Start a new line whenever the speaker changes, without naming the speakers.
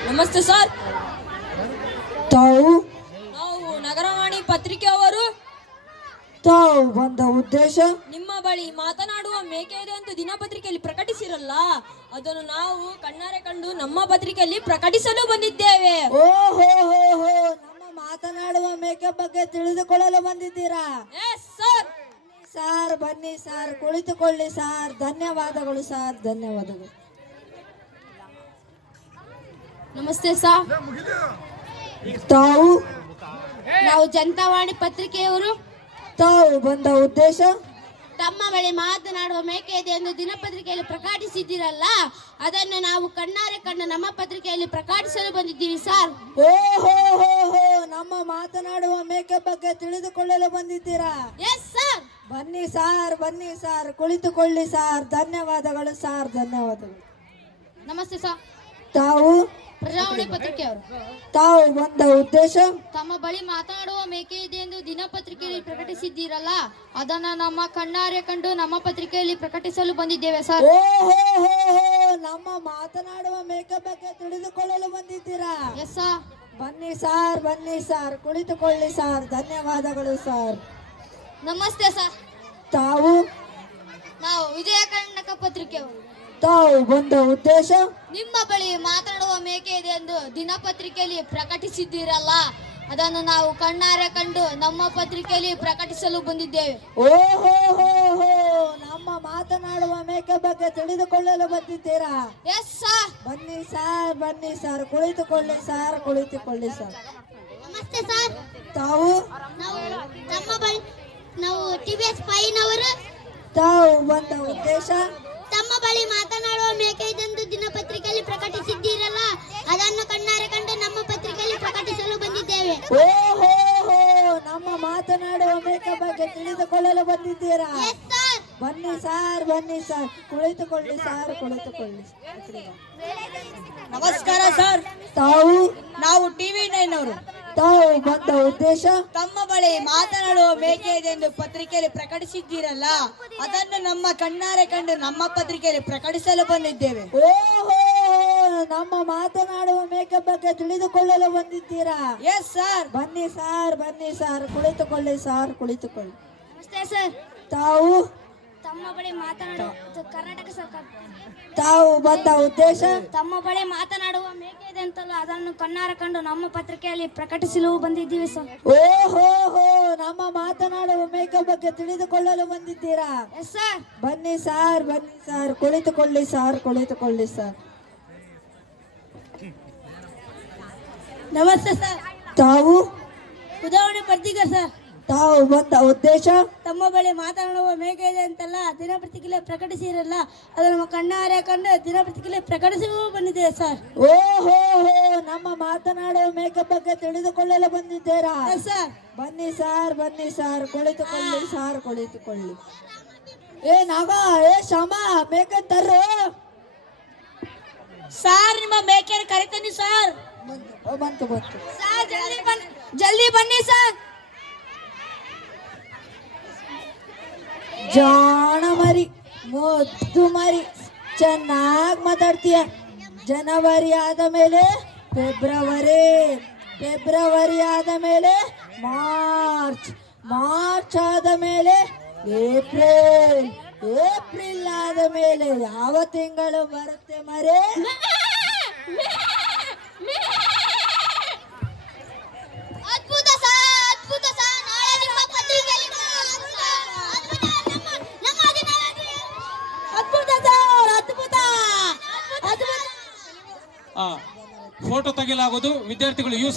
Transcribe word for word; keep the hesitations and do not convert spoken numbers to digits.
ನಮಸ್ತೆ ಸರ್.
ತಾವು
ನಾವು ನಗರವಾಣಿ ಪತ್ರಿಕೆಯವರು.
ತಾವು ಬಂದ ಉದ್ದೇಶ?
ನಿಮ್ಮ ಬಳಿ ಮಾತನಾಡುವ ಮೇಕೆ ಇದೆ ಎಂದು ದಿನಪತ್ರಿಕೆಯಲ್ಲಿ ಪ್ರಕಟಿಸಿರಲ್ಲ, ಅದನ್ನು ನಾವು ಕಣ್ಣಾರೆ ಕಂಡು ನಮ್ಮ ಪತ್ರಿಕೆಯಲ್ಲಿ ಪ್ರಕಟಿಸಲು ಬಂದಿದ್ದೇವೆ.
ಓಹೋ ಹೋ ಹೋ ನಮ್ಮ ಮಾತನಾಡುವ ಮೇಕೆ ಬಗ್ಗೆ ತಿಳಿದುಕೊಳ್ಳಲು ಬಂದಿದ್ದೀರಾ?
Yes sir.
ಸಾರ್ ಬನ್ನಿ ಸಾರ್, ಕುಳಿತುಕೊಳ್ಳಿ ಸಾರ್. ಧನ್ಯವಾದಗಳು ಸಾರ್, ಧನ್ಯವಾದಗಳು.
ನಮಸ್ತೆ ಸರ್.
ತಾವು
ನಾವು ಜನತಾವಾಣಿ ಪತ್ರಿಕೆಯವರು.
ತಾವು ಬಂದ ಉದ್ದೇಶ?
ತಮ್ಮ ಬಳಿ ಮಾತನಾಡುವ ಮೇಕೆ ಇದೆ ಎಂದು ದಿನಪತ್ರಿಕೆಯಲ್ಲಿ ಪ್ರಕಟಿಸಿದ್ದೀರಲ್ಲ, ಅದನ್ನು ನಾವು ಕಣ್ಣಾರೆ ಕಂಡು ನಮ್ಮ ಪತ್ರಿಕೆಯಲ್ಲಿ ಪ್ರಕಟಿಸಲು ಬಂದಿದ್ದೀವಿ ಸರ್.
ಓಹೋ ಹೋ ಹೋ ನಮ್ಮ ಮಾತನಾಡುವ ಮೇಕೆ ಬಗ್ಗೆ ತಿಳಿದುಕೊಳ್ಳಲು ಬಂದಿದ್ದೀರಾ?
Yes sir.
ಬನ್ನಿ ಸಾರ್, ಬನ್ನಿ ಸಾರ್, ಕುಳಿತುಕೊಳ್ಳಿ ಸಾರ್. ಧನ್ಯವಾದಗಳು ಸಾರ್, ಧನ್ಯವಾದಗಳು.
ನಮಸ್ತೆ ಸರ್.
ತಾವು
ಪ್ರಜಾವಾಣಿ ಪತ್ರಿಕೆಯವರು.
ತಾವು ಬಂದ ಉದ್ದೇಶ?
ತಮ್ಮ ಬಳಿ ಮಾತನಾಡುವ ಮೇಕೆ ಇದೆ ಎಂದು ದಿನಪತ್ರಿಕೆಯಲ್ಲಿ ಪ್ರಕಟಿಸಿದ್ದೀರಲ್ಲ, ಅದನ್ನ ನಮ್ಮ ಕಣ್ಣಾರೆ ಕಂಡು ನಮ್ಮ ಪತ್ರಿಕೆಯಲ್ಲಿ ಪ್ರಕಟಿಸಲು ಬಂದಿದ್ದೇವೆ ಸರ್.
ಓಹೋ ಹೋ ಹೋ ನಮ್ಮ ಮಾತನಾಡುವ ಮೇಕೆ ಬಗ್ಗೆ ತಿಳಿದುಕೊಳ್ಳಲು ಬಂದಿದ್ದೀರಾ?
Yes sir.
ಬನ್ನಿ ಸಾರ್, ಬನ್ನಿ ಸಾರ್, ಕುಳಿತುಕೊಳ್ಳಿ ಸಾರ್. ಧನ್ಯವಾದಗಳು ಸಾರ್.
ನಮಸ್ತೆ ಸರ್.
ತಾವು
ನಾವು ವಿಜಯ ಕರ್ನಾಟಕ ಪತ್ರಿಕೆಯವರು.
ತಾವು ಬಂದ ಉದ್ದೇಶ?
ನಿಮ್ಮ ಬಳಿ ಮಾತನಾಡುವ ಮೇಕೆ ಇದೆ ಎಂದು ದಿನಪತ್ರಿಕೆಯಲ್ಲಿ ಪ್ರಕಟಿಸಿದ್ದೀರಲ್ಲ, ಅದನ್ನು ನಾವು ಕಣ್ಣಾರೆ ಕಂಡು ನಮ್ಮ ಪತ್ರಿಕೆಯಲ್ಲಿ ಪ್ರಕಟಿಸಲು ಬಂದಿದ್ದೇವೆ.
ಓಹೋ ಹೋ ಹೋ ನಮ್ಮ ಮಾತನಾಡುವ ಮೇಕೆ ಬಗ್ಗೆ ತಿಳಿದುಕೊಳ್ಳಲು ಬಂದಿದ್ದೀರಾ?
Yes sir.
ಬನ್ನಿ ಸಾರ್, ಬನ್ನಿ ಸಾರ್, ಕುಳಿತುಕೊಳ್ಳಿ ಸಾರ್, ಕುಳಿತುಕೊಳ್ಳಿ ಸಾರ್.
ನಮಸ್ತೆ ಸರ್.
ತಾವು
ನಾವು ನಮ್ಮ ಬಳಿ ನಾವು ಟಿವಿಎಸ್ ಪೈನವರು.
ತಾವು ಬಂದ ಉದ್ದೇಶ?
ತಮ್ಮ ಬಳಿ ಮಾತನಾಡುವ ಮೇಕೆ ಇದೆಂದು ದಿನಪತ್ರಿಕೆಯಲ್ಲಿ ಪ್ರಕಟಿಸಿದ್ದೀರಲ್ಲ, ಅದನ್ನು ಕಣ್ಣಾರೆ ಕಂಡು ನಮ್ಮ ಪತ್ರಿಕೆಯಲ್ಲಿ ಪ್ರಕಟಿಸಲು ಬಂದಿದ್ದೇವೆ.
ಓಹೋ ಹೋ ನಮ್ಮ ಮಾತನಾಡುವ ಮೇಕೆ ಬಗ್ಗೆ ತಿಳಿದುಕೊಳ್ಳಲು ಬಂದಿದ್ದೀರಾ?
Yes sir.
ಬನ್ನಿ ಸಾರ್, ಬನ್ನಿ ಸಾರ್, ಕುಳಿತುಕೊಳ್ಳಿ ಸಾರ್, ಕುಳಿತುಕೊಳ್ಳಿ.
ನಮಸ್ಕಾರ ಸರ್.
ತಾವು
ನಾವು ಟಿವಿ ನೈನ್ ಅವರು.
ತಾವು ಬಂದ ಉದ್ದೇಶ?
ತಮ್ಮ ಬಳಿ ಮಾತನಾಡುವ ಮೇಕೆ ಇದೆ ಎಂದು ಪತ್ರಿಕೆಯಲ್ಲಿ ಪ್ರಕಟಿಸಿದ್ದೀರಲ್ಲ, ಅದನ್ನು ನಮ್ಮ ಕಣ್ಣಾರೆ ಕಂಡು ನಮ್ಮ ಪತ್ರಿಕೆಯಲ್ಲಿ ಪ್ರಕಟಿಸಲು ಬಂದಿದ್ದೇವೆ.
ಓಹೋ ನಮ್ಮ ಮಾತನಾಡುವ ಮೇಕೆ ಬಗ್ಗೆ ತಿಳಿದುಕೊಳ್ಳಲು ಬಂದಿದ್ದೀರಾ?
Yes sir.
ಬನ್ನಿ ಸಾರ್, ಬನ್ನಿ ಸಾರ್, ಕುಳಿತುಕೊಳ್ಳಿ ಸಾರ್, ಕುಳಿತುಕೊಳ್ಳಿ.
ನಮಸ್ತೆ ಸರ್.
ತಾವು
ತಮ್ಮ ಬಳಿ ಮಾತನಾಡುವ ಕರ್ನಾಟಕ ಸರ್ಕಾರ.
ತಾವು ಬಂದ ಉದ್ದೇಶ?
ತಮ್ಮ ಬಳಿ ಮಾತನಾಡುವ ಮೇಕೆ ಇದೆ ಅಂತಲ್ಲ, ಅದನ್ನು ಕಣ್ಣಾರೆ ಕಂಡು ನಮ್ಮ ಪತ್ರಿಕೆಯಲ್ಲಿ ಪ್ರಕಟಿಸಲು ಬಂದಿದ್ದೀವಿ ಸರ್.
ಓಹೋ ಹೋ ನಮ್ಮ ಮಾತನಾಡುವ ಮೇಕೆ ಬಗ್ಗೆ ತಿಳಿದುಕೊಳ್ಳಲು ಬಂದಿದ್ದೀರಾ?
Yes sir.
ಬನ್ನಿ ಸಾರ್, ಬನ್ನಿ ಸಾರ್, ಕುಳಿತುಕೊಳ್ಳಿ ಸಾರ್, ಕುಳಿತುಕೊಳ್ಳಿ ಸಾರ್.
ನಮಸ್ತೆ ಸರ್.
ತಾವು
ಉದಾಹರಣೆ ಪತ್ರಿಕೆ ಸರ್.
ತಾವು ಬಂದ ಉದ್ದೇಶ?
ತಮ್ಮ ಬಳಿ ಮಾತನಾಡುವ ಮೇಕೆ ಇದೆ ಅಂತಲ್ಲ ದಿನಪತ್ರಿಕೆಯಲ್ಲಿ ಪ್ರಕಟಿಸಿರಲ್ಲ, ಅದನ್ನು ನಮ್ಮ ಕಣ್ಣಾರೆ ಕಂಡು ದಿನಪತ್ರಿಕೆಯಲ್ಲಿ ಪ್ರಕಟಿಸಲು ಬಂದಿದ್ದೇವೆ ಸರ್.
ಓಹೋ ಹೋ ನಮ್ಮ ಮಾತನಾಡುವ ಮೇಕೆ ಬಗ್ಗೆ ತಿಳಿದುಕೊಳ್ಳಲು ಬಂದಿದ್ದೀರಾ?
ಸರ್.
ಬನ್ನಿ ಸಾರ್, ಬನ್ನಿ ಸಾರ್, ಕುಳಿತುಕೊಳ್ಳಿ ಸಾರ್, ಕುಳಿತುಕೊಳ್ಳಿ. ಏ ನಾಗ, ಏ ಶ್ಯಾಮ, ಮೇಕೆ ತರ್ರು.
ಸಾರ್, ನಿಮ್ಮ ಮೇಕೆಯನ್ನು ಕರಿತೀನಿ ಸರ್.
ಬಂತು, ಓ, ಬಂತು ಬಂತು.
ಸರ್, ಜಲ್ದಿ ಬನ್ನಿ, ಜಲ್ದಿ ಬನ್ನಿ ಸರ್.
ಜಾಣ ಮರಿ, ಮುದ್ದು ಮರಿ, ಚೆನ್ನಾಗಿ ಮಾತಾಡ್ತೀಯ. ಜನವರಿ ಆದ ಮೇಲೆ ಫೆಬ್ರವರಿ, ಫೆಬ್ರವರಿ ಆದ ಮೇಲೆ ಮಾರ್ಚ್, ಮಾರ್ಚ್ ಆದ ಮೇಲೆ ಏಪ್ರಿಲ್, ಏಪ್ರಿಲ್ ಆದ ಮೇಲೆ ಯಾವ ತಿಂಗಳು ಬರುತ್ತೆ ಮರೆ?
ಅದ್ಭುತ ಸರ್, ಅದ್ಭುತ ಸರ್. ನಾಳೆ ನಿಮ್ಮ ಪತ್ರಿಕೆಯಲ್ಲಿ
ಅದ್ಭುತ ಸರ್, ಅದ್ಭುತ, ಅದ್ಭುತ.
ಫೋಟೋ ತೆಗೆಯಲಾಗುವುದು. ವಿದ್ಯಾರ್ಥಿಗಳು ಯೂಸ್